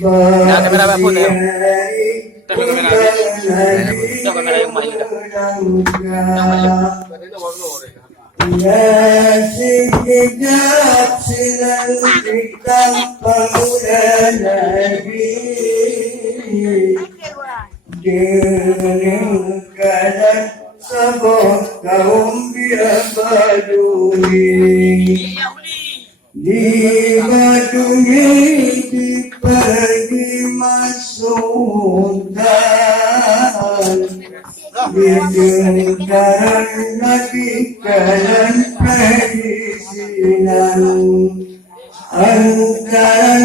Nah, kamera apa pun ya? Ito kamera apa? Ito kamera yung mayo dah. Yang mayo. Sekejap silang pemuda Nabi dengan sebuah kaum dia Badui di Badui dibagi masukkan di negara Nabi kalian perizinan antara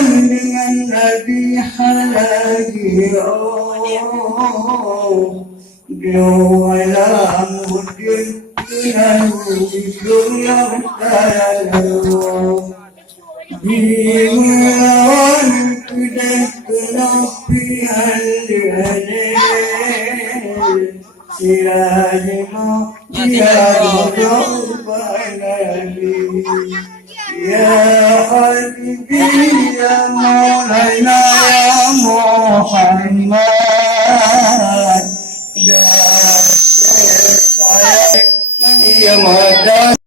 dengan Nabi halagi Beliau alam mudin dengan hidung yang terlalu Diwan dan kenapian lihanin Sirajima Sirajima Nabi Ya Habibi Ya Maulana Ya Muhammad Ya Mada